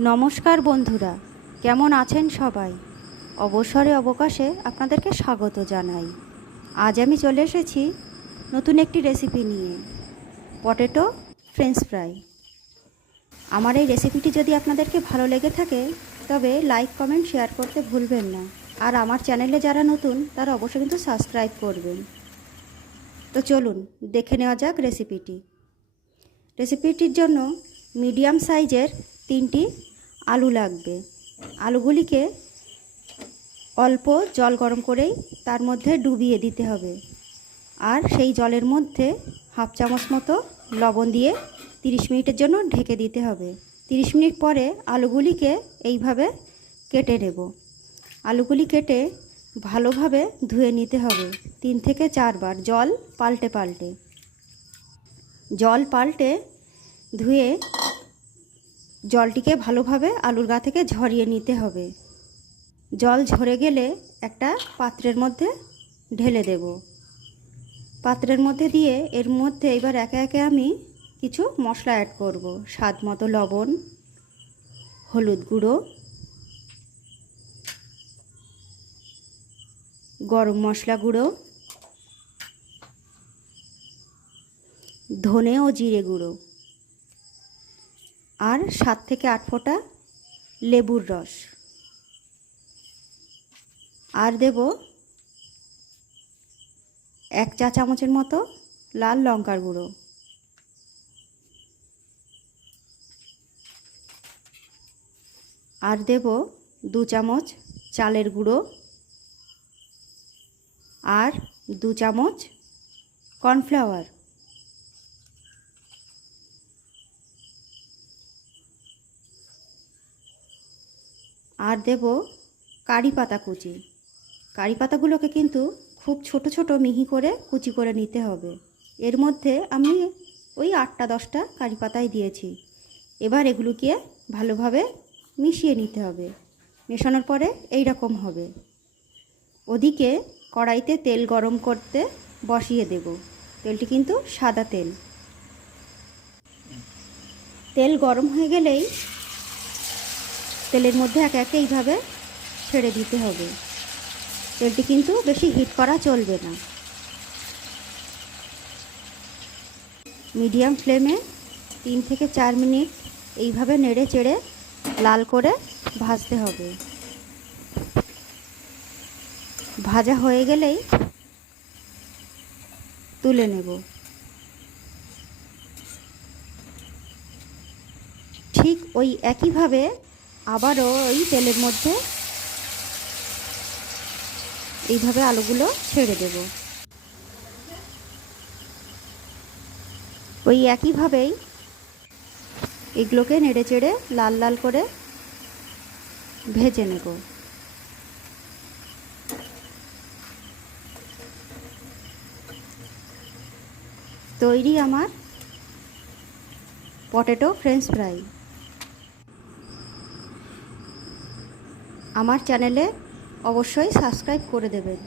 নমস্কার বন্ধুরা, কেমন আছেন সবাই? অবসরে অবকাশে আপনাদেরকে স্বাগত জানাই। আজ আমি চলে এসেছি নতুন একটি রেসিপি নিয়ে, পটেটো ফ্রেঞ্চ ফ্রাই। আমার এই রেসিপিটি যদি আপনাদেরকে ভালো লেগে থাকে তবে লাইক কমেন্ট শেয়ার করতে ভুলবেন না। আর আমার চ্যানেলে যারা নতুন তারা অবশ্যই কিন্তু সাবস্ক্রাইব করবেন। তো চলুন দেখে নেওয়া যাক রেসিপিটির জন্য মিডিয়াম সাইজের 3টি আলু লাগবে। আলুগুলিকে অল্প জল গরম করেই তার মধ্যে ডুবিয়ে দিতে হবে, আর সেই জলের মধ্যে হাফ চামচ মতো লবণ দিয়ে 30 মিনিটের জন্য ঢেকে দিতে হবে। 30 মিনিট পরে আলুগুলিকে এইভাবে কেটে নেব। আলুগুলি কেটে ভালোভাবে ধুয়ে নিতে হবে 3 থেকে 4 বার, জল পাল্টে ধুয়ে জলটিকে ভালোভাবে আলুর গা থেকে ঝরিয়ে নিতে হবে। জল ঝরে গেলে একটা পাত্রের মধ্যে ঢেলে দেব। পাত্রের মধ্যে দিয়ে এর মধ্যে এবার একে একে আমি কিছু মশলা অ্যাড করব। স্বাদ মতো লবণ, হলুদ গুঁড়ো, গরম মশলা গুঁড়ো, ধনে ও জিরে গুঁড়ো, আর 7 থেকে 8 ফোঁটা লেবুর রস, আর দেব 1 চা চামচের মতো লাল লঙ্কার গুঁড়ো, আর দেব 2 চামচ চালের গুঁড়ো, আর 2 চামচ কর্নফ্লাওয়ার, আর দেব কারি পাতা কুচি। কারি পাতাগুলোকে কিন্তু খুব ছোট ছোট মিহি করে কুচি করে নিতে হবে। এর মধ্যে আমি ওই 8টা-10টা কারি পাতাই দিয়েছি। এবার এগুলোকে ভালোভাবে মিশিয়ে নিতে হবে। মেশানোর পরে এই রকম হবে। ওদিকে কড়াইতে তেল গরম করতে বসিয়ে দেব। তেলটি কিন্তু সাদা তেল। তেল গরম হয়ে গেলেই তেলের মধ্যে একে একে এইভাবে ছেড়ে দিতে হবে। তেলটি কিন্তু বেশি হিট করা চলবে না। মিডিয়াম ফ্লেমে 3 থেকে 4 মিনিট এইভাবে নেড়ে চেড়ে লাল করে ভাজতে হবে। ভাজা হয়ে গেলেই তুলে নেব। ঠিক ওই একইভাবে আবারও ওই তেলের মধ্যে এইভাবে আলুগুলো ছেড়ে দেব। ওই একইভাবেই এগুলোকে নেড়ে চেড়ে লাল লাল করে ভেজে নেব। তৈরি আমার পটেটো ফ্রেঞ্চ ফ্রাই। আমার চ্যানেলে অবশ্যই সাবস্ক্রাইব করে দেবেন।